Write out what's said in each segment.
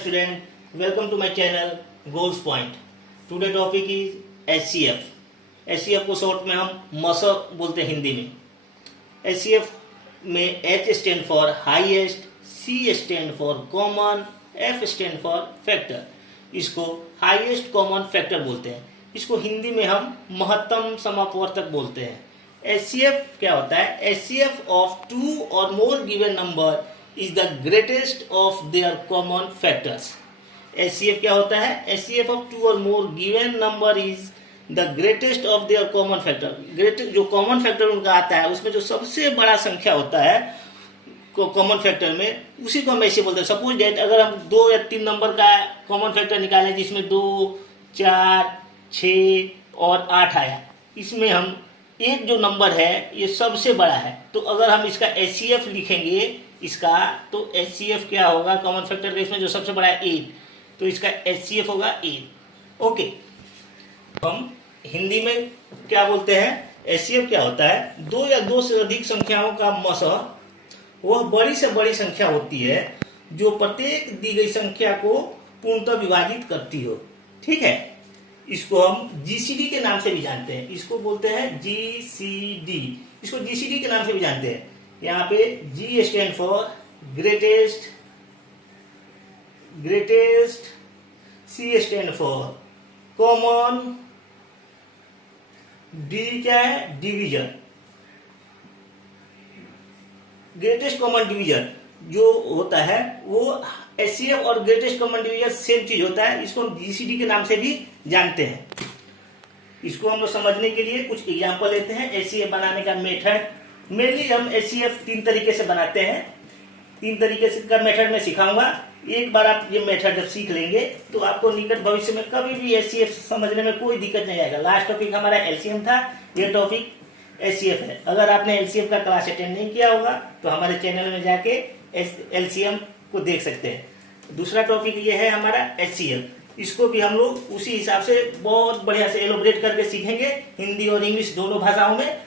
student, welcome to my channel Goals Point. Today topic is HCF. HCF को short में हम मसो बोलते हैं हिंदी में. HCF में H stand for highest, C stand for common, F stand for factor. इसको highest common factor बोलते हैं. इसको हिंदी में हम महत्तम समापवर्तक बोलते हैं. HCF क्या होता है? HCF of two or more given number is the greatest of their common factors. HCF क्या होता है? HCF of two or more given number is the greatest of their common factor. Greatest जो common factor उनका आता है उसमें जो सबसे बड़ा संख्या होता है कॉमन फैक्टर में, उसी को हम ऐसे बोलते हैं. सपोज डेट अगर हम 2 या 3 नंबर का कॉमन फैक्टर निकालें जिसमें 2, 4, 6 और 8 आया, इसमें हम एक जो नंबर है ये सबसे बड़ा है, तो अगर हम इसका HCF लिखेंगे इसका, तो HCF क्या होगा कॉमन फैक्टर का? इसमें जो सबसे बड़ा है 8, तो इसका HCF होगा 8. ओके, हम हिंदी में क्या बोलते हैं? HCF क्या होता है? 2 या 2 से अधिक संख्याओं का मसह वह बड़ी से बड़ी संख्या होती है जो प्रत्येक दी गई संख्या को पूर्णतः विभाजित करती हो. ठीक है, इसको हम GCD के नाम से भी जानते हैं. इसको बोलते हैं GCD. इसको GCD के नाम से भी जानते हैं. यहाँ पे G stand for greatest, C stand for common, D क्या है? डिवीजन. ग्रेटेस्ट कॉमन डिवीजन जो होता है वो HCF और ग्रेटेस्ट कॉमन डिवीजन सेम चीज होता है. इसको हम GCD के नाम से भी जानते हैं. इसको हम लोग समझने के लिए कुछ एग्जांपल लेते हैं. HCF बनाने का मेथड, मेनली हम HCF 3 तरीके से बनाते हैं. 3 तरीके से का मेथड मैं सिखाऊंगा. एक बार आप ये मेथड जब सीख लेंगे तो आपको निकट भविष्य में कभी भी HCF समझने में कोई दिक्कत नहीं आएगा. लास्ट टॉपिक हमारा LCM था, ये टॉपिक HCF है. अगर आपने LCM का क्लास अटेंड नहीं किया होगा तो हमारे चैनल में जाके LCM को देख सकते हैं. दूसरा टॉपिक ये है हमारा HCF. इसको भी हम लोग उसी हिसाब से बहुत बढ़िया से एलोबरेट करके सीखेंगे, हिंदी और इंग्लिश दोनों भाषाओं में.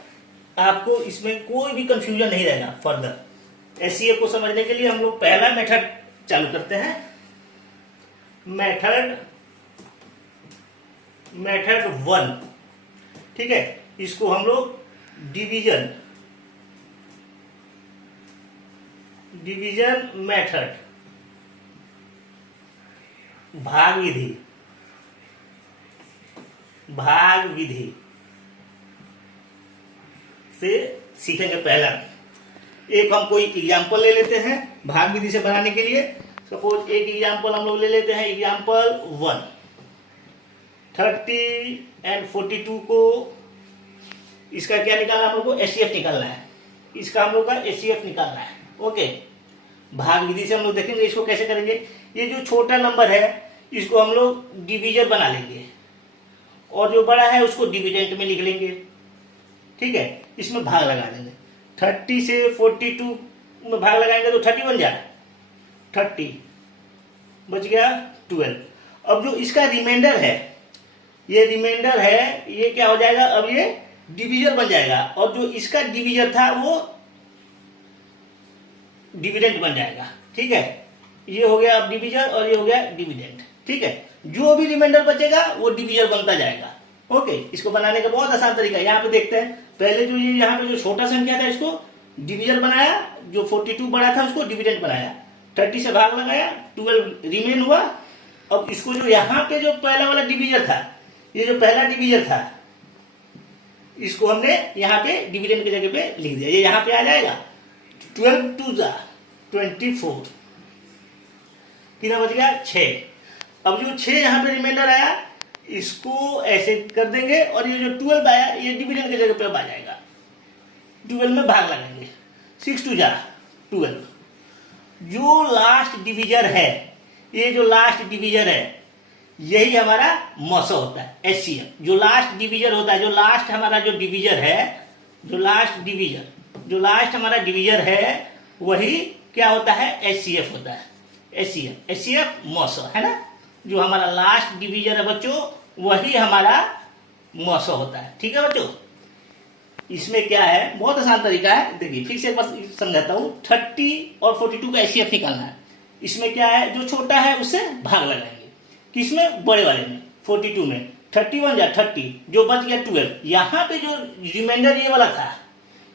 आपको इसमें कोई भी कंफ्यूजन नहीं रहेगा. फर्दर HCF को समझने के लिए हम लोग पहला मेथड चालू करते हैं. मेथड 1. ठीक है, इसको हम लोग डिवीजन मेथड, भाग विधि से सीखेंगे. पहला एक हम कोई एग्जांपल ले लेते हैं भाग विधि से बनाने के लिए. सपोज एक एग्जांपल हम लोग ले लेते हैं. एग्जांपल 1, 30 और 42 को इसका क्या निकालना है? हम लोग को HCF निकालना है. इसका हम लोग का HCF निकालना है. ओके, भाग विधि से हम लोग देखेंगे इसको कैसे करेंगे. ये जो छोटा नंबर है इसको हम लोग डिवीजर बना लेंगे और जो बड़ा है उसको डिविडेंट में लिख लेंगे. ठीक है, इसमें भाग लगा देंगे. 30 से 42 में भाग लगाएंगे तो 30 बन जाए, 30 बच गया 12. अब जो इसका रिमाइंडर है, ये क्या हो जाएगा? अब ये डिवीजर बन जाएगा और जो इसका डिवीजर था वो डिविडेंट बन जाएगा. ठीक है, ये हो गया अब डिवीजर और ये हो गया डिविडेंट. ठीक है, जो भी रिमाइंडर बचेगा वो डिवीजर बनता जाएगा. ओके, इसको बनाने का बहुत आसान तरीका है. यहाँ पे देखते हैं. पहले जो ये यहाँ पे जो छोटा संख्या था इसको डिवीजर बनाया, जो 42 बड़ा था उसको डिविडेंट बनाया, 30 से भाग लगाया, 12 रिमेन हुआ. अब इसको जो यहाँ पे जो पहला वाला डिवीजर था, ये जो पहला डिवीजर था, इसको हमने यहाँ पे डिविडेंट की जगह पे लिख दिया. ये यहाँ पे आ जाएगा 12 2 24. कितना बच गया? 6. अब जो 6 यहाँ पे रिमाइंडर आया इसको ऐसे कर देंगे और ये जो 12 आया ये डिविडेंट की जगह पे अब आ जाएगा. 12 में भाग लगाएंगे, 6 2 12. जो लास्ट डिवीजर है, ये जो लास्ट डिवीजर है यही हमारा मसो होता है. HCF जो लास्ट डिवीजर होता है, जो लास्ट हमारा जो डिवीजर है, जो लास्ट हमारा डिवीजर है वही क्या होता है? HCF होता है. HCF मसो है ना. जो हमारा लास्ट डिवीजर है बच्चों वही हमारा मसो होता है. ठीक है बच्चों, इसमें क्या है? बहुत आसान तरीका है. देखिए फिर से एक बार समझाता हूँ. 30 और 42 का HCF निकालना है. इसमें क्या है, जो छोटा है उससे भाग लगाएंगे, किसमें, बड़े वाले में, 42 में 31 जा 30, जो बच गया 12। यहाँ पे जो रिमाइंडर ये वाला था,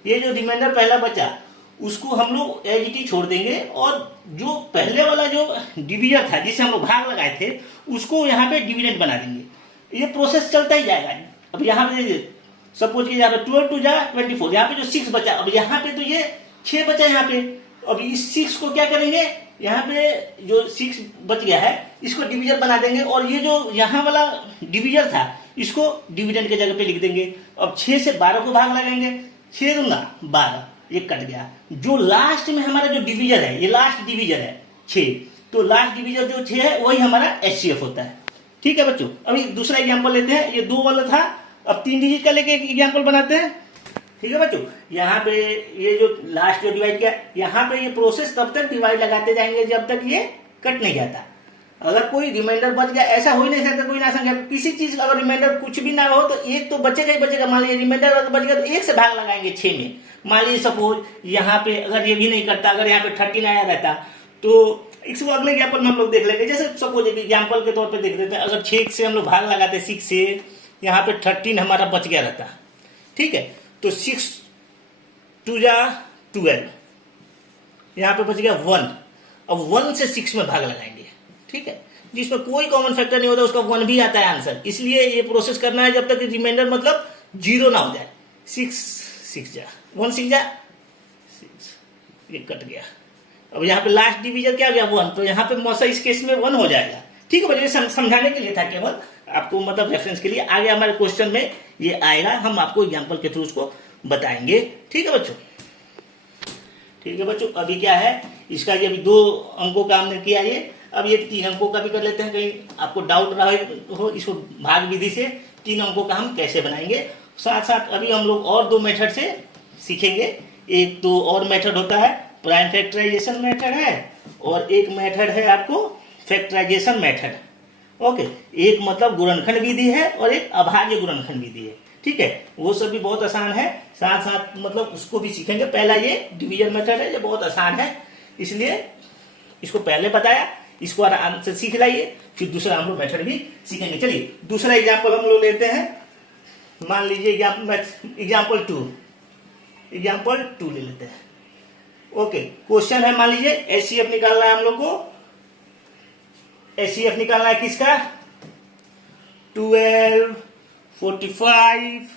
ये जो रिमाइंडर पहला बचा उसको हम लोग एज इट इज छोड़ देंगे, और जो पहले वाला जो डिवीजन था जिसे हम लोग भाग लगाए थे उसको यहाँ पे डिविडेंड बना देंगे। ये प्रोसेस चलता ही जाएगा। अब यहाँ पे सपोज कि यहाँ पे 12 2 जा 24, यहाँ पे जो 6 बचा, अब यहाँ पे तो ये 6 बचा यहाँ पे। अब इस 6 को क्या करेंगे, यहाँ पे जो 6 बच गया है इसको डिवीजन बना देंगे, और ये जो यहाँ वाला डिवीजन था इसको डिविडेंड के जगह पे लिख देंगे। अब 6 से 12 को भाग लगाएंगे, 6 दूंगा 12, ये कट गया। जो लास्ट में हमारा जो डिवीजन है, ये लास्ट डिवीजन है 6, तो लास्ट डिवीजन जो 6 है वही हमारा एचसीएफ होता है। ठीक है बच्चों, अभी दूसरा एग्जांपल लेते हैं। ये 2 वाला था, अब 3 डिजिट का लेके एग्जांपल बनाते हैं। ठीक है बच्चों, यहाँ पे ये जो लास्ट जो डिवाइड किया, यहाँ पे ये प्रोसेस तब तक डिवाइड लगाते जाएंगे जब तक ये कट नहीं जाता। अगर कोई रिमाइंडर बच गया, ऐसा हो ही नहीं सकता कोई ना संख्या किसी चीज का अगर रिमाइंडर कुछ भी ना हो तो एक तो बचेगा ही बचेगा। मान लीजिए रिमाइंडर अगर बच गया तो 1 से भाग लगाएंगे 6 में। मान लीजिए सपोज यहाँ पे अगर ये भी नहीं करता, अगर यहाँ पे 13 आया रहता, तो इसको अगले एग्जाम्पल में हम लोग देख लेंगे। जैसे सपोज एग्जाम्पल के तौर पे देख देते हैं, अगर 6 से हम लोग भाग लगाते 6 से, यहाँ पे 13 हमारा बच गया रहता। ठीक है, तो 6 2 जा 12, यहाँ पे बच गया 1। अब 1 से 6 में भाग लगाएंगे। ठीक है, जिसमें कोई कॉमन फैक्टर नहीं होता उसका 1 भी आता है आंसर। इसलिए ये प्रोसेस करना है जब तक रिमाइंडर मतलब 0 ना हो जाए। 6 6 जा 1 6 जा 6, ये कट गया। अब यहाँ पे लास्ट डिवीजन क्या हो गया 1, तो यहाँ पे मौसा इस केस में 1 हो जाएगा। ठीक है बच्चों, समझाने के लिए था केवल आपको, मतलब रेफरेंस के लिए। आगे हमारे क्वेश्चन में ये आएगा, हम आपको एग्जाम्पल के थ्रू उसको बताएंगे। ठीक है बच्चों, ठीक है बच्चों, अभी क्या है इसका, ये अभी 2 अंकों का हमने किया ये, अब ये 3 अंकों का भी कर लेते हैं। कहीं आपको डाउट रहा हो इसको भाग विधि से 3 अंकों का हम कैसे बनाएंगे। साथ साथ अभी हम लोग और 2 मेथड से सीखेंगे। एक तो और मेथड होता है प्राइम फैक्टराइजेशन मेथड है, और एक मेथड है आपको फैक्टराइजेशन मेथड। ओके, एक मतलब गुणनखंड विधि है और एक अभाज्य गुणनखंड विधि है। ठीक है, वो सब भी बहुत आसान है, साथ साथ मतलब उसको भी सीखेंगे। पहला ये डिवीजन मेथड है, ये बहुत आसान है, इसलिए इसको पहले बताया, इसको आराम से सीख लाइए, फिर दूसरा हम लोग मेथड भी सीखेंगे। चलिए दूसरा एग्जाम्पल हम लोग लेते हैं। मान लीजिए एग्जाम्पल 2 ले लेते हैं। ओके, क्वेश्चन है, मान लीजिए एचसीएफ निकालना है हम लोग को। एचसीएफ निकालना है किसका, 12 45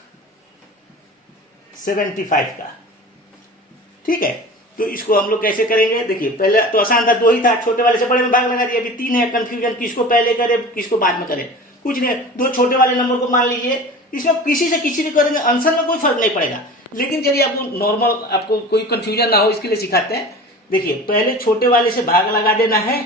75 का। ठीक है, तो इसको हम लोग कैसे करेंगे, देखिए पहले तो आसान था, 2 ही था, छोटे वाले से बड़े में भाग लगा दिया। अभी 3 है, कंफ्यूजन किसको पहले करे किसको बाद में करे, कुछ नहीं। 2 छोटे वाले नंबर को मान लीजिए, इसमें किसी से किसी भी करेंगे आंसर में कोई फर्क नहीं पड़ेगा। लेकिन चलिए आपको नॉर्मल, आपको कोई कंफ्यूजन ना हो इसके लिए सिखाते हैं। देखिए पहले छोटे वाले से भाग लगा देना है,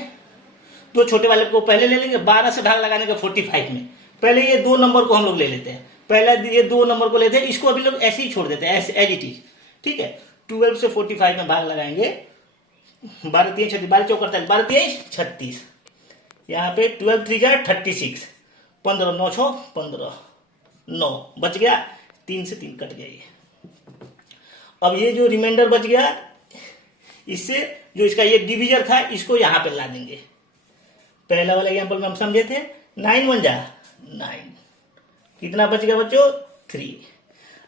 2 छोटे वाले को पहले ले लेंगे, 12 से भाग लगाने का 45 में। पहले ये 2 नंबर को हम लोग ले लेते हैं, पहले ये 2 नंबर को लेते हैं, इसको अभी लोग ऐसे ही छोड़ देते हैं, एज इट इज। ठीक है, 12 से 45 में भाग लगाएंगे, 12 3 36, 12 4 48, 12 3 36, यहाँ पे 12 3 जा 36, 15 9 6 15, 9 बच गया, 3 से 3 कट गया ये। अब ये जो रिमाइंडर बच गया, इससे जो इसका ये डिवीजर था इसको यहां पे ला देंगे। पहला वाला एग्जांपल में हम समझे थे 9 1 जा 9, कितना बच गया बच्चों 3।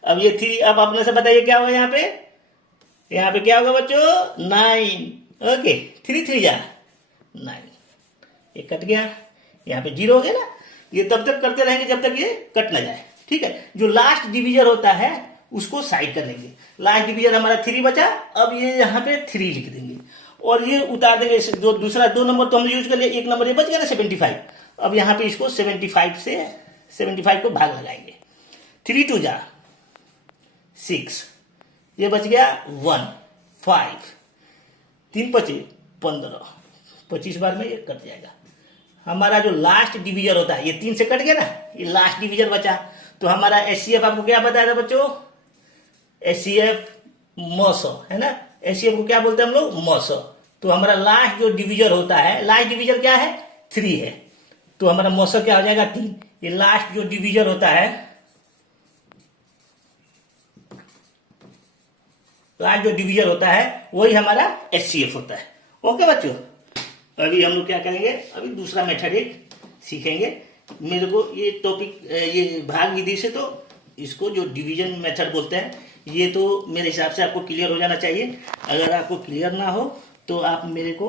अब ये 3, अब अपने से बताइए क्या होगा यहाँ पे क्या होगा बच्चों 9। ओके, 3 3 जा 9, ये कट गया, यहाँ पे 0 हो गया ना। ये तब तक करते रहेंगे जब तक ये कट ना जाए। ठीक है, जो लास्ट डिवीजर होता है उसको साइड कर लेंगे। लास्ट डिवीजर हमारा 3 बचा, अब ये यहाँ पे 3 लिख देंगे और ये उतार देंगे। जो दूसरा 2 नंबर तो हम यूज कर लिए, 1 नंबर ये बच गया ना 75। अब यहाँ पे इसको 75 को भाग लगाएंगे। 3 2 जा 6, ये बच गया 1 5, 3 5 15, 25 बार में ये कट जाएगा। हमारा जो लास्ट डिवीजर होता है, ये 3 से कट गया ना, ये लास्ट डिवीजर बचा। तो हमारा एचसीएफ आपको क्या बताया था बच्चों, एचसीएफ मौसो है ना, एचसीएफ को क्या बोलते हैं हम लोग, मौसो। तो हमारा लास्ट जो डिवीजर होता है, लास्ट डिवीजर क्या है 3 है, तो हमारा मौसो क्या हो जाएगा 3। ये लास्ट जो डिवीजर होता है, लास्ट जो डिवीजर होता है वही हमारा एचसीएफ होता है। ओके बच्चों, अभी हम लोग क्या करेंगे, अभी दूसरा मेथड एक सीखेंगे। मेरे को ये टॉपिक, ये भाग विधि से तो इसको जो डिवीजन मेथड बोलते हैं, ये तो मेरे हिसाब से आपको क्लियर हो जाना चाहिए। अगर आपको क्लियर ना हो तो आप मेरे को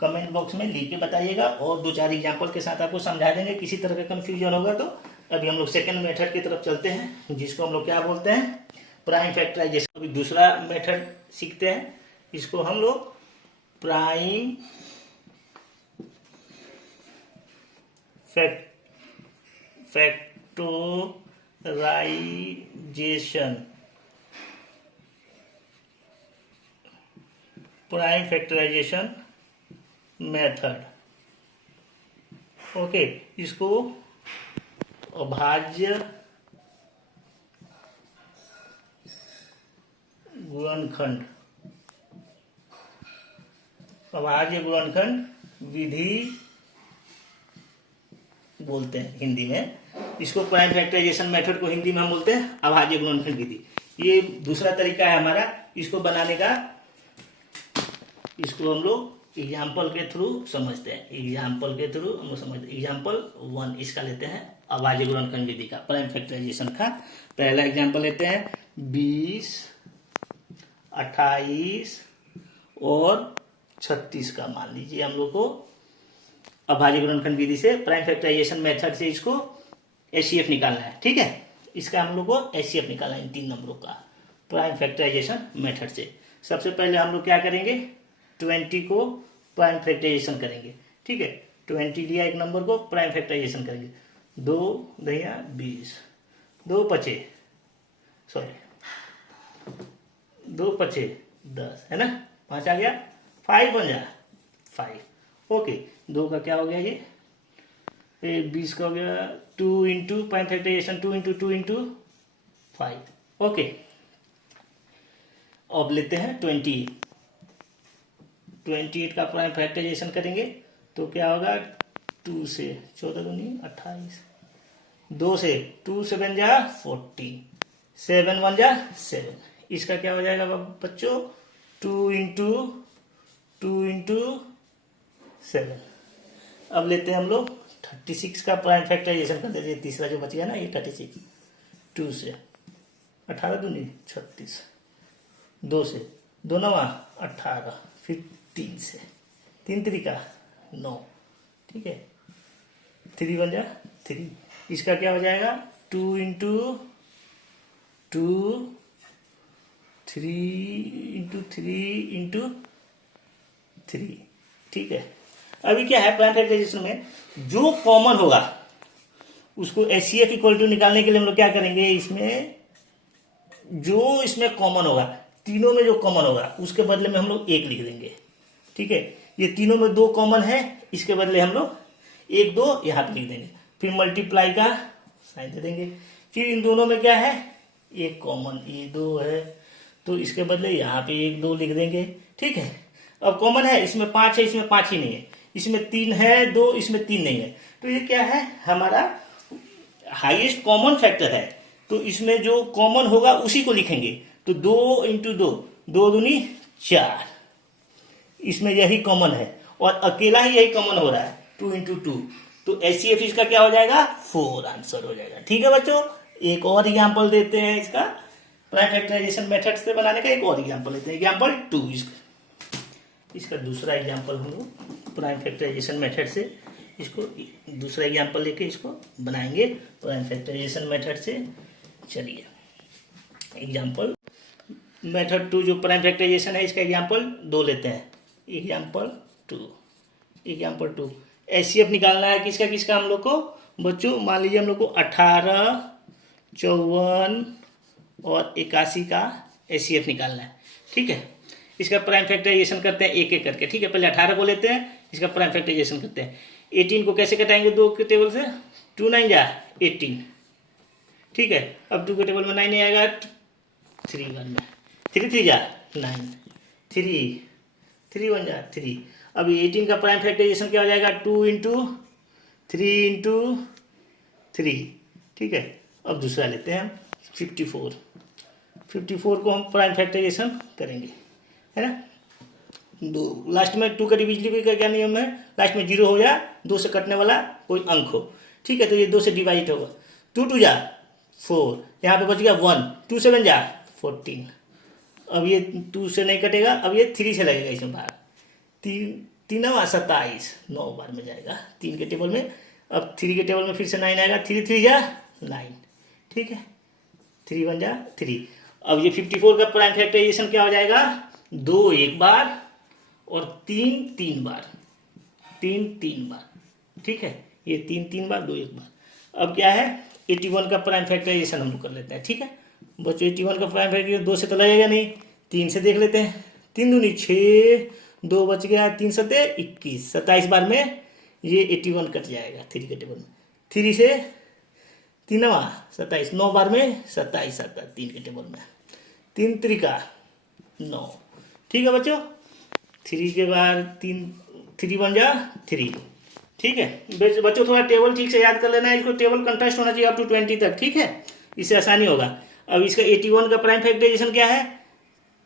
कमेंट बॉक्स में लिख के बताइएगा, और 2-4 एग्जाम्पल के साथ आपको समझा देंगे। किसी तरह का कन्फ्यूजन होगा तो अभी हम लोग सेकेंड मेथड की तरफ चलते हैं, जिसको हम लोग क्या बोलते हैं, प्राइम फैक्टराइजेशन। अभी दूसरा मेथड सीखते हैं, इसको हम लोग prime factorisation, prime factorisation method. Okay, इसको अभाज्य गुणनखंड, अभाज्य गुणनखंड विधि बोलते हैं हिंदी में। इसको प्राइम फैक्टराइजेशन मेथड को हिंदी में हम बोलते हैं अभाज्य गुणनखंड विधि। ये दूसरा तरीका है हमारा इसको बनाने का। इसको हम लोग एग्जाम्पल के थ्रू समझते हैं, एग्जाम्पल के थ्रू हम लोग समझते हैं। एग्जाम्पल 1 इसका लेते हैं, अभाज्य गुणनखंड विधि का, प्राइम फैक्टराइजेशन का। पहला एग्जाम्पल लेते हैं 20, 28 और 36 का। मान लीजिए हम लोग को अभाज्य गुणनखंड विधि से, प्राइम फैक्टराइजेशन मेथड से इसको एचसीएफ निकालना है। ठीक है, इसका हम लोग को एचसीएफ निकालना है इन 3 नंबरों का प्राइम फैक्टराइजेशन मेथड से। सबसे पहले हम लोग क्या करेंगे, 20 को प्राइम फैक्टराइजेशन करेंगे। ठीक है, 20 लिया एक नंबर को, प्राइम फैक्टराइजेशन करेंगे। 2 दहिया 20, 2 पचे 10 है ना, 5 आ गया, 5 बन जा 5। ओके, 2 का क्या हो गया, ये 20 का हो गया 2 into prime factorisation, 2 into 2 into 5। Okay, अब लेते हैं 28 का प्राइम फैक्टराइजेशन करेंगे तो क्या होगा, 2 से 14 दूनी 28, 2 से 2 से बन जा 40, 7 बन जा 7। इसका क्या हो जाएगा बच्चों, 2 इंटू 7। अब लेते हैं हम लोग 36 का प्राइम फैक्टराइजेशन कर देते हैं। तीसरा जो बच गया ना, ये 36, 2 से 18 दूनी 36, 2 से 2 नवा 18, फिर 3 से 3 3 9। ठीक है, 3 बन जा 3। इसका क्या हो जाएगा, 2 इंटू 2, 3 इंटू 3 इंटू 3। ठीक है, अभी क्या है, प्राइम फैक्टराइजेशन में जो कॉमन होगा उसको एचसीएफ इक्वल टू निकालने के लिए हम लोग क्या करेंगे, इसमें जो इसमें कॉमन होगा, तीनों में जो कॉमन होगा उसके बदले में हम लोग 1 लिख देंगे। ठीक है, ये तीनों में 2 कॉमन है, इसके बदले हम लोग 1 2 यहाँ पे लिख देंगे, फिर मल्टीप्लाई का साइन दे देंगे। फिर इन दोनों में क्या है, 1 कॉमन, ये 2 है तो इसके बदले यहाँ पे 1 2 लिख देंगे। ठीक है, अब कॉमन है, इसमें 5 है, इसमें 5 ही नहीं है, इसमें 3 है 2, इसमें 3 नहीं है, तो ये क्या है, हमारा हाईएस्ट कॉमन फैक्टर है। तो इसमें जो कॉमन होगा उसी को लिखेंगे। तो 2 इंटू 2, 2 दूनी 4, इसमें यही कॉमन है और अकेला ही यही कॉमन हो रहा है, 2 इंटू 2। तो एचसीएफ इसका क्या हो जाएगा, 4 आंसर हो जाएगा। ठीक है बच्चों, एक और एग्जाम्पल देते हैं इसका, प्राइम फैक्टराइजेशन मेथड से बनाने का एक और एग्जाम्पल लेते हैं, एग्जाम्पल 2। इसका दूसरा एग्जाम्पल हम लोग प्राइम फैक्टराइजेशन मेथड से, इसको दूसरा एग्जाम्पल लेके इसको बनाएंगे प्राइम फैक्टराइजेशन मेथड से। चलिए, एग्जाम्पल मेथड 2 जो प्राइम फैक्टराइजेशन है, इसका एग्जाम्पल 2 लेते हैं। एग्जाम्पल 2 एचसीएफ निकालना है किसका किसका हम लोग को बच्चों, मान लीजिए हम लोग को 18, 54 और 81 का एचसीएफ निकालना है। ठीक है, इसका प्राइम फैक्टराइजेशन करते हैं एक एक करके। ठीक है, पहले 18 को लेते हैं, इसका प्राइम फैक्टराइजेशन करते हैं। 18 को कैसे घटाएंगे, 2 के टेबल से, 2 9 जा 18। ठीक है, अब 2 के टेबल में 9 नहीं आएगा, 3 1 में 3 3 जा 9, 3 1 जा 3। अब 18 का प्राइम फैक्टराइजेशन क्या हो जाएगा, 2 इंटू 3 इंटू 3। ठीक है, अब दूसरा लेते हैं हम 54 को हम प्राइम फैक्टराइजेशन करेंगे, है ना। 2, लास्ट में 2 का डिविजिबिलिटी का क्या नियम है, लास्ट में 0 हो या 2 से कटने वाला कोई अंक हो, ठीक है। तो ये 2 से डिवाइड होगा, 2 2 जा 4, यहाँ पे बच गया 1, 2 7 जा 14। अब ये 2 से नहीं कटेगा, अब ये 3 से लगेगा इसमें बाहर, 3 27, 9 बार में जाएगा 3 के टेबल में। अब 3 के टेबल में फिर से 9 आएगा, 3 3 जा 9, ठीक है, 3 1 जा 3। अब ये 54 का प्राइम फैक्टराइजेशन क्या हो जाएगा, 2 एक बार और 3 3 बार, 3 3 बार, ठीक है, ये 3 3 बार 2 एक बार। अब क्या है 81 का प्राइम फैक्टराइजेशन हम लोग कर लेते हैं, ठीक है बच्चों। 81 का प्राइम फैक्टराइजेशन 2 से तो लगेगा नहीं, 3 से देख लेते हैं, 3 दूनी 6, 2 बच गया, 3 सत्ते 21, 27 बार में ये 81 कट जाएगा 3 के टेबल में। 3 से 3 27, 9 बार में 27 आता है 3 के टेबल में, 3 3 का 9, ठीक है बच्चों। 3 के बाद 3 1 जा 3, ठीक है बच्चों। थोड़ा टेबल ठीक से याद कर लेना है, इसको टेबल कंटेस्ट होना चाहिए अप टू 20 तक, ठीक है, इससे आसानी होगा। अब इसका 81 का प्राइम फैक्टराइजेशन क्या है,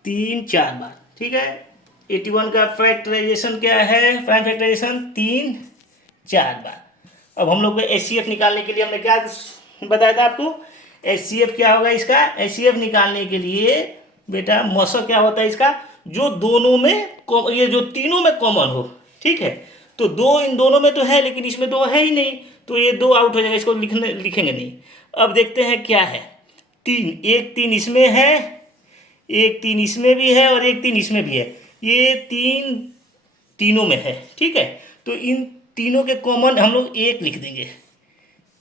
3 4 बार, ठीक है। 81 का फैक्टराइजेशन क्या है, प्राइम फैक्टराइजेशन 3 4 बार। अब हम लोग को HCF निकालने के लिए हमने क्या बताया था आपको, HCF क्या होगा इसका, HCF निकालने के लिए बेटा मौसम क्या होता है इसका, जो दोनों में ये जो तीनों में कॉमन हो, ठीक है। तो 2 इन दोनों में तो है, लेकिन इसमें 2 है ही नहीं, तो ये 2 आउट हो जाएगा, इसको लिखेंगे नहीं। अब देखते हैं क्या है, 3, एक 3 इसमें है, एक 3 इसमें भी है और एक 3 इसमें भी है, ये 3 तीनों में है, ठीक है। तो इन तीनों के कॉमन हम लोग 1 लिख देंगे,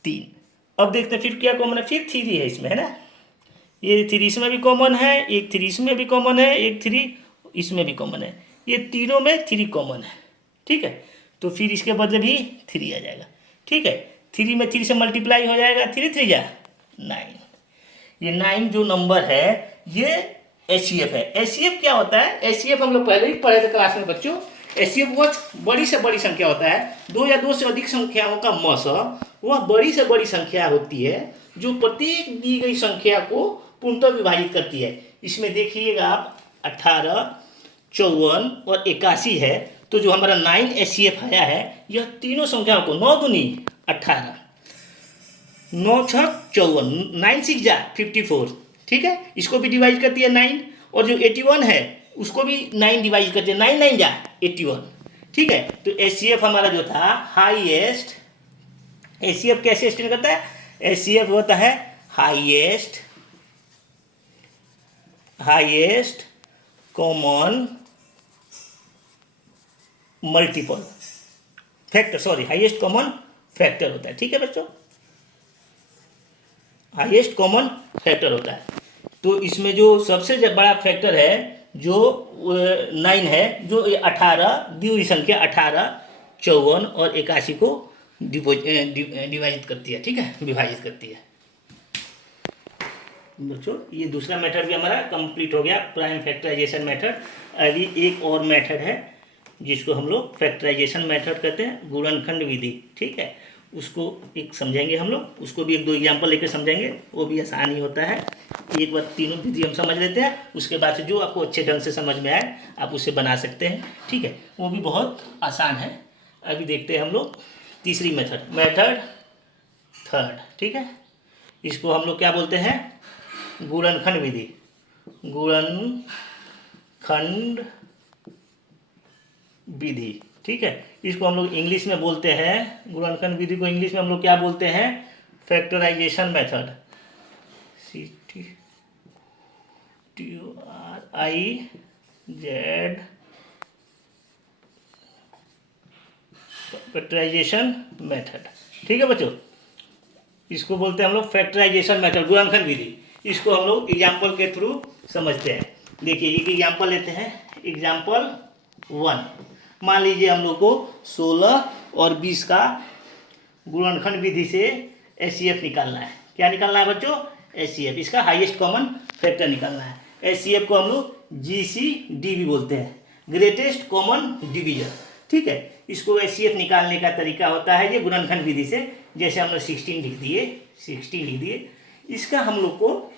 3। अब देखते हैं फिर क्या कॉमन है, फिर 3 है इसमें, है ना, ये 3 इसमें भी कॉमन है, एक 3 इसमें भी कॉमन है, एक 3 इसमें भी कॉमन है, ये तीनों में 3 कॉमन है, ठीक है। तो फिर इसके बदले भी 3 आ जाएगा, ठीक है। 3 में 3 से मल्टीप्लाई हो जाएगा, 3 3 जा 9, ये 9 जो नंबर है ये HCF है। HCF क्या होता है, HCF हम लोग पहले ही पढ़े थे क्लास में बच्चों। HCF वह बड़ी से बड़ी संख्या होता है, 2 या 2 से अधिक संख्याओं का मौसम वह बड़ी से बड़ी संख्या होती है जो प्रत्येक दी गई संख्या को पूर्णतः विभाजित करती है। इसमें देखिएगा आप 18, 54 और 81 है, तो जो हमारा 9 HCF आया है यह तीनों संख्याओं को 9 दूनी 18, 9 6 54, 9 6 जा 54, ठीक है, इसको भी डिवाइड करती है 9, और जो 81 है उसको भी 9 डिवाइड करती है, 9 9 जा 81, ठीक है। तो HCF हमारा जो था हाईएस्ट, HCF कैसे स्टैंड करता है, HCF होता है highest common multiple factor, sorry highest common factor होता है, ठीक है बच्चों, हाईएस्ट कॉमन फैक्टर होता है। तो इसमें जो सबसे बड़ा फैक्टर है जो 9 है, जो 18 दी हुई संख्या 18, 54 और 81 को डिवाइड करती है, ठीक है, विभाजित करती है बच्चों। ये दूसरा मेथड भी हमारा कंप्लीट हो गया, प्राइम फैक्टराइजेशन मेथड। अभी एक और मेथड है जिसको हम लोग फैक्टराइजेशन मेथड कहते हैं, गुणनखंड विधि, ठीक है, उसको एक समझेंगे हम लोग, उसको भी 1 2 एग्जाम्पल लेकर समझेंगे, वो भी आसान ही होता है। एक बार तीनों विधि हम समझ लेते हैं, उसके बाद से जो आपको अच्छे ढंग से समझ में आए आप उसे बना सकते हैं, ठीक है, वो भी बहुत आसान है। अभी देखते हैं हम लोग तीसरी मेथड थर्ड, ठीक है, इसको हम लोग क्या बोलते हैं, गुणनखंड विधि, गुणनखंड विधि, ठीक है। इसको हम लोग इंग्लिश में बोलते हैं, गुणनखंड विधि को इंग्लिश में हम लोग क्या बोलते हैं, factorisation method, FACTORIZ factorisation method, ठीक है बच्चों, इसको बोलते हैं हम लोग फैक्टराइजेशन मेथड, गुणनखंड विधि। इसको हम लोग एग्जाम्पल के थ्रू समझते हैं। देखिए एक एग्जाम्पल लेते हैं, एग्जाम्पल 1, मान लीजिए हम लोग को 16 और 20 का गुणनखंड विधि से HCF निकालना है। क्या निकालना है बच्चों, HCF, इसका हाईएस्ट कॉमन फैक्टर निकालना है। HCF को हम लोग GCD भी बोलते हैं, ग्रेटेस्ट कॉमन डिवीजन, ठीक है। इसको HCF निकालने का तरीका होता है ये गुणनखंड विधि से, जैसे हमने 16 लिख दिए, इसका हम लोग को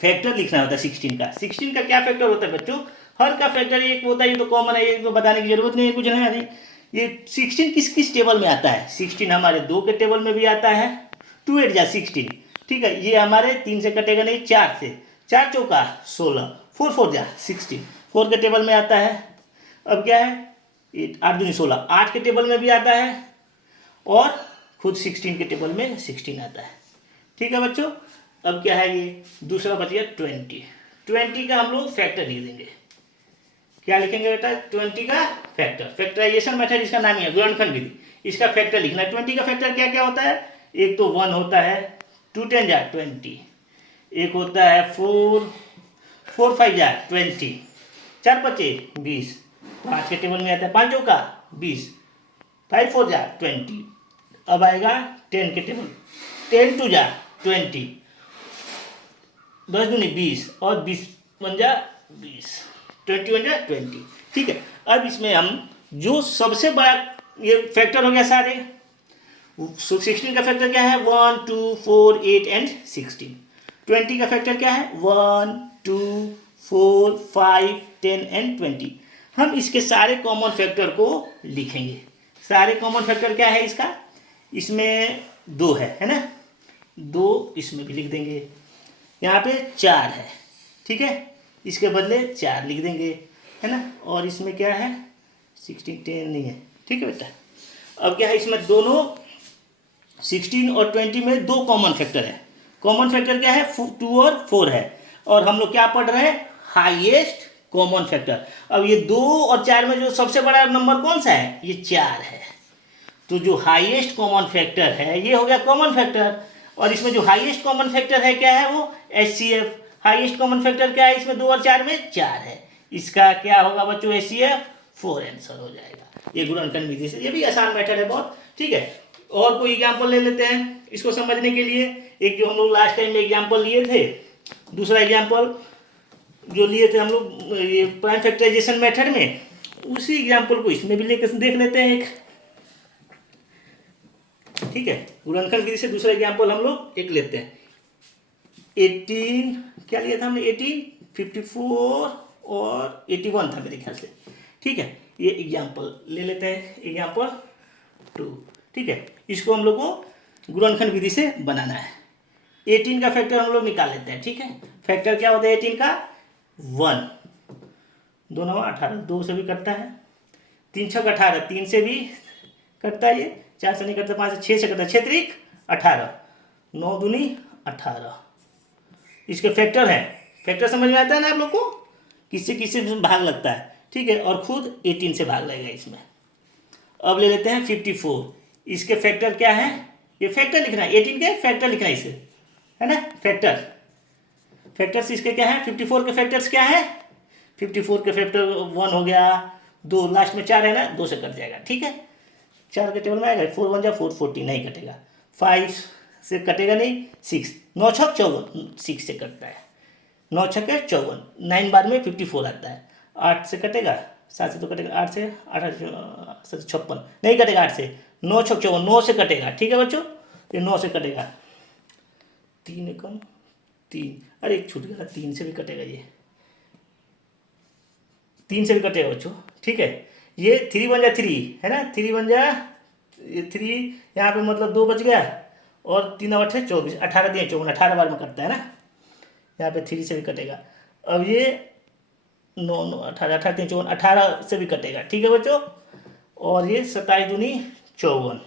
फैक्टर लिखना होता है 16 का। 16 का क्या फैक्टर होता है बच्चों, हर का फैक्टर एक होता है, ये तो कॉमन है, ये तो बताने की जरूरत नहीं है कुछ नहीं। ये 16 किस किस टेबल में आता है? 16 हमारे 2 के टेबल में भी आता है, 2 8 जा 16, ठीक है। ये हमारे 3 से कटेगा नहीं, 4 से, 4 चौका 16, 4 4 जा 16, 4 के टेबल में आता है। अब क्या है, 8 दूनी 16, 8 के टेबल में भी आता है, और खुद 16 के टेबल में 16 आता है, ठीक है बच्चों। अब क्या है, ये दूसरा बच गया 20, 20 का हम लोग फैक्टर लिख देंगे। क्या लिखेंगे बेटा? 20 का फैक्टर, फैक्टराइजेशन मेथड इसका नाम ही है, गुणनखंड विधि। इसका फैक्टर लिखना है। 20 का फैक्टर क्या क्या होता है? एक तो 1 होता है, 2 10 जा 20, एक होता है 4 4 5 जा 20, 4 पचे 20, 5 के टेबल में आता है, 5 चौका 20, 5 4 जा 20। अब आएगा 10 के टेबल, 10 2 जा 20, 10 दूनी 20, और 20 1 जा 20, 21 जा 20, ठीक है। अब इसमें हम जो सबसे बड़ा, ये फैक्टर हो गया सारे। 16 का फैक्टर क्या है? 1 2 4 8 एंड 16। 20 का फैक्टर क्या है? 1 2 4 5 10 एंड 20। हम इसके सारे कॉमन फैक्टर को लिखेंगे। सारे कॉमन फैक्टर क्या है इसका? इसमें 2 है ना, 2 इसमें भी लिख देंगे। यहाँ पे 4 है, ठीक है, इसके बदले 4 लिख देंगे, है ना। और इसमें क्या है? 16 10 नहीं है, ठीक है बेटा। अब क्या है, इसमें दोनों 16 और 20 में 2 कॉमन फैक्टर है। कॉमन फैक्टर क्या है? 2 और 4 है। और हम लोग क्या पढ़ रहे हैं? Highest common factor. अब ये 2 और 4 में जो सबसे बड़ा नंबर कौन सा है? ये 4 है। तो जो हाईएस्ट कॉमन फैक्टर है ये हो गया कॉमन फैक्टर। और इसमें जो हाईएस्ट कॉमन फैक्टर है क्या है? वो HCF। हाईएस्ट कॉमन फैक्टर क्या है इसमें? 2 और 4 में 4 है। इसका क्या होगा बच्चों? HCF 4 आंसर हो जाएगा। ये गुणनखंड विधि से, ये भी आसान मेथड है बहुत, ठीक है। और कोई एग्जाम्पल ले लेते हैं इसको समझने के लिए। एक जो हम लोग लास्ट टाइम में एग्जाम्पल लिए थे, दूसरा एग्जाम्पल जो लिए थे हम लोग ये प्राइम फैक्टराइजेशन मेथड में, उसी एग्जाम्पल को इसमें भी लेकर देख लेते हैं एक, ठीक है। गुणनखंड विधि से दूसरा एग्जाम्पल हम लोग एक लेते हैं। 18 क्या लिया था हमने? 18 54 और 81 था मेरे ख्याल से, ठीक है। ये एग्जाम्पल ले लेते हैं, एग्जाम्पल 2, ठीक है। इसको हम लोग को गुणनखंड विधि से बनाना है। 18 का फैक्टर हम लोग निकाल लेते हैं, ठीक है। फैक्टर क्या होता है 18 का? 1, 2 9 18, 2 से भी कटता है, 3 6 18, 3 से भी कटता है, ये 4 से नहीं कटता, 5 से 6 से कटता है, 6 3 18, 9 दूनी 18। इसके फैक्टर है। फैक्टर समझ में आता है ना आप लोग को? किससे किससे भाग लगता है, ठीक है। और खुद 18 से भाग लगेगा इसमें। अब ले लेते हैं 54। इसके फैक्टर क्या है? ये फैक्टर लिखना है, 18 के फैक्टर लिखना है इसे, है ना। फैक्टर्स इसके क्या है? 54 के फैक्टर्स क्या है? 54 के फैक्टर 1 हो गया, 2 लास्ट में 4 है ना, 2 से कट जाएगा, ठीक है। 4 के टेबल में आएगा, 4 1 जा 4 40 नहीं कटेगा, 5 से कटेगा नहीं, 6 9 6 54, 6 से कटता है, 9 6 54, 9 बार में 54 आता है, 8 से कटेगा, 7 से तो कटेगा, 8 से 8 56 नहीं कटेगा, 8 से 9 6 54, 9 से कटेगा, ठीक है बच्चों। ये 9 से कटेगा, 3 एकम 3, अरे एक छूट गया, 3 से भी कटेगा, ये 3 से भी कटेगा बच्चों, ठीक है। ये 3 1 जा 3 है ना, 3 1 जा 3, यहाँ पे मतलब 2 बच गया, और 3 8 है 24, 18 दिए 54, 18 बार में कटता है ना, यहाँ पे 3 से भी कटेगा। अब ये 9 9 18 18 3 54, 18 से भी कटेगा, ठीक है बच्चों। और ये 27 दूनी 54,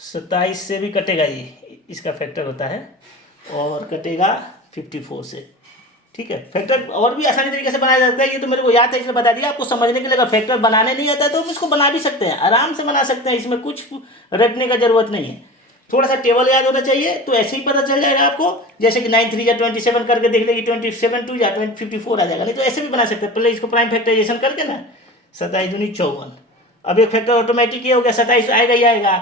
27 से भी कटेगा, ये इसका फैक्टर होता है, और कटेगा 54 से, ठीक है। फैक्टर और भी आसानी तरीके से बनाया जाता है, ये तो मेरे को याद है इसलिए बता दिया आपको समझने के लिए। अगर फैक्टर बनाने नहीं आता है तो हम इसको बना भी सकते हैं, आराम से बना सकते हैं, इसमें कुछ रटने का जरूरत नहीं है। थोड़ा सा टेबल याद होना चाहिए, तो ऐसे ही पता चल जाएगा आपको। जैसे कि 9 3 जा 27 करके देख लेगी, 27 2 जा 54 आ जाएगा। नहीं तो ऐसे भी बना सकते हैं, पहले इसको प्राइम फैक्टराइजेशन करके ना, 27 दूनी 54। अब एक फैक्टर ऑटोमेटिक ये हो गया, 27 आएगा ही आएगा।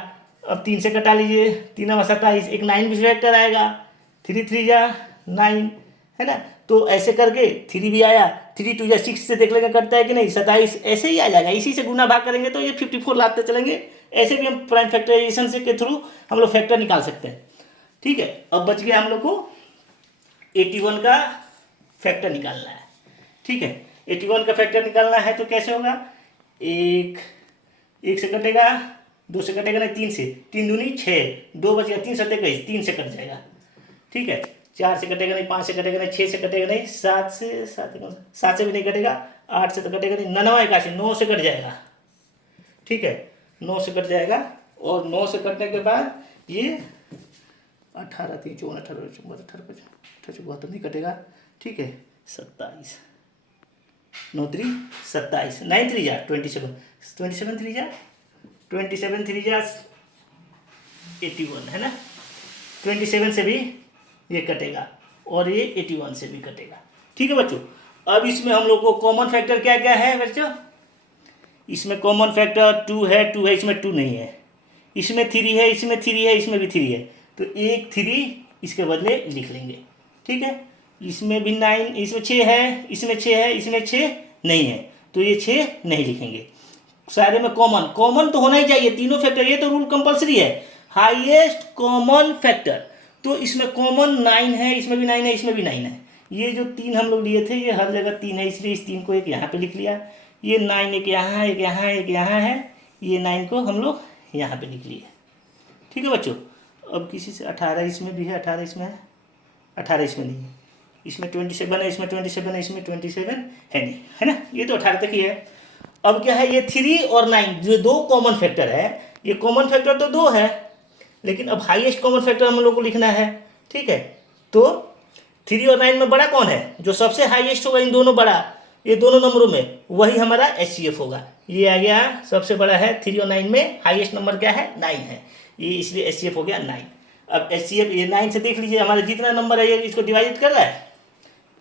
अब 3 से कटा लीजिए, 3 27, एक 9 भी फैक्टर आएगा, 3 3 जा 9, है ना। तो ऐसे करके 3 भी आया, 3 2 जा 6 से देख लेंगे करता है कि नहीं, 27 ऐसे ही आ जाएगा। इसी से गुना भाग करेंगे तो ये 54 लाते चलेंगे। ऐसे भी हम प्राइम फैक्टराइजेशन से के थ्रू हम लोग फैक्टर निकाल सकते हैं, ठीक है। अब बच गया हम लोग को 81 का फैक्टर निकालना है, ठीक है। 81 का फैक्टर निकालना है तो कैसे होगा, एक से कटेगा, 2 से कटेगा नहीं, 3 से, 3 दूनी 6, 2 बच गया, 3 7 21, 3 से कट जाएगा, ठीक है। 4 से कटेगा नहीं, 5 से कटेगा नहीं, 6 से कटेगा नहीं, 7 से भी नहीं कटेगा, 8 से तो कटेगा नहीं, 9 से कट जाएगा, ठीक है, 9 से कट जाएगा। और 9 से कटने के बाद ये 18 3 14 18 18 72 नहीं कटेगा, ठीक है, 27 9 3 27, 9 3 जा 27, 27 3 जा 27 3 जा 81 है ना, 27 से भी ये कटेगा और ये 81 से भी कटेगा, ठीक है बच्चों। अब इसमें हम लोग को कॉमन फैक्टर क्या क्या है बच्चों, इसमें कॉमन फैक्टर 2 है, इसमें 2 नहीं है, इसमें 3 है, इसमें 3 है, इसमें भी 3 है, तो एक 3 इसके बदले लिख लेंगे, ठीक है। इसमें भी 9, इसमें 6 है, इसमें 6 है, इसमें 6 नहीं है, तो ये 6 नहीं लिखेंगे। सारे में कॉमन तो होना ही चाहिए, तीनों फैक्टर, ये तो रूल कंपलसरी है, हाईएस्ट कॉमन फैक्टर। तो इसमें कॉमन 9 है, इसमें भी 9 है, इसमें भी 9 है। ये जो 3 हम लोग लिए थे ये हर जगह 3 है, इसलिए इस 3 को एक यहाँ पे लिख लिया। ये 9 एक यहाँ है, एक यहाँ है, एक यहाँ है, ये 9 को हम लोग यहाँ पे लिख लिए, ठीक है बच्चों। अब किसी से 18 इसमें भी है, 18 इसमें है, 18 इसमें नहीं है, इसमें 27 है, इसमें 27 है, इसमें 27 है नहीं, है ना, ये तो 18 तक ही है। अब क्या है, ये 3 और 9 जो 2 कॉमन फैक्टर है, ये कॉमन फैक्टर तो 2 है, लेकिन अब हाईएस्ट कॉमन फैक्टर हम लोग को लिखना है, ठीक है। तो 3 और 9 में बड़ा कौन है, जो सबसे हाईएस्ट होगा इन दोनों बड़ा, ये दोनों नंबरों में, वही हमारा HCF होगा। ये आ गया सबसे बड़ा है 3 और 9 में, हाईएस्ट नंबर क्या है 9 है, ये इसलिए HCF हो गया 9। अब HCF ये 9 से देख लीजिए हमारा जितना नंबर है ये इसको डिवाइड कर रहा है,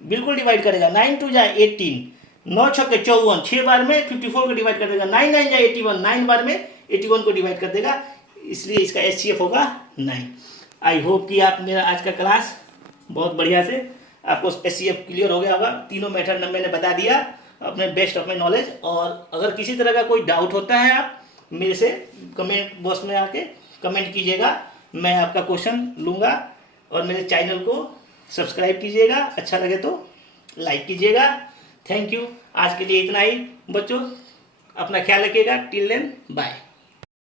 बिल्कुल डिवाइड करेगा, 9 2 जाए 18, 9 6 54, 6 बार में 54 को डिवाइड कर देगा, 9 9 जाए 81, 9 बार में 81 को डिवाइड कर देगा, इसलिए इसका HCF होगा 9। आई होप कि आप मेरा आज का क्लास बहुत बढ़िया से आपको HCF क्लियर हो गया होगा। तीनों मेथड मैंने बता दिया अपने बेस्ट ऑफ माई नॉलेज। और अगर किसी तरह का कोई डाउट होता है आप मेरे से कमेंट बॉक्स में आके कमेंट कीजिएगा, मैं आपका क्वेश्चन लूँगा। और मेरे चैनल को सब्सक्राइब कीजिएगा, अच्छा लगे तो लाइक कीजिएगा। थैंक यू, आज के लिए इतना ही बच्चों, अपना ख्याल रखिएगा। Till then bye.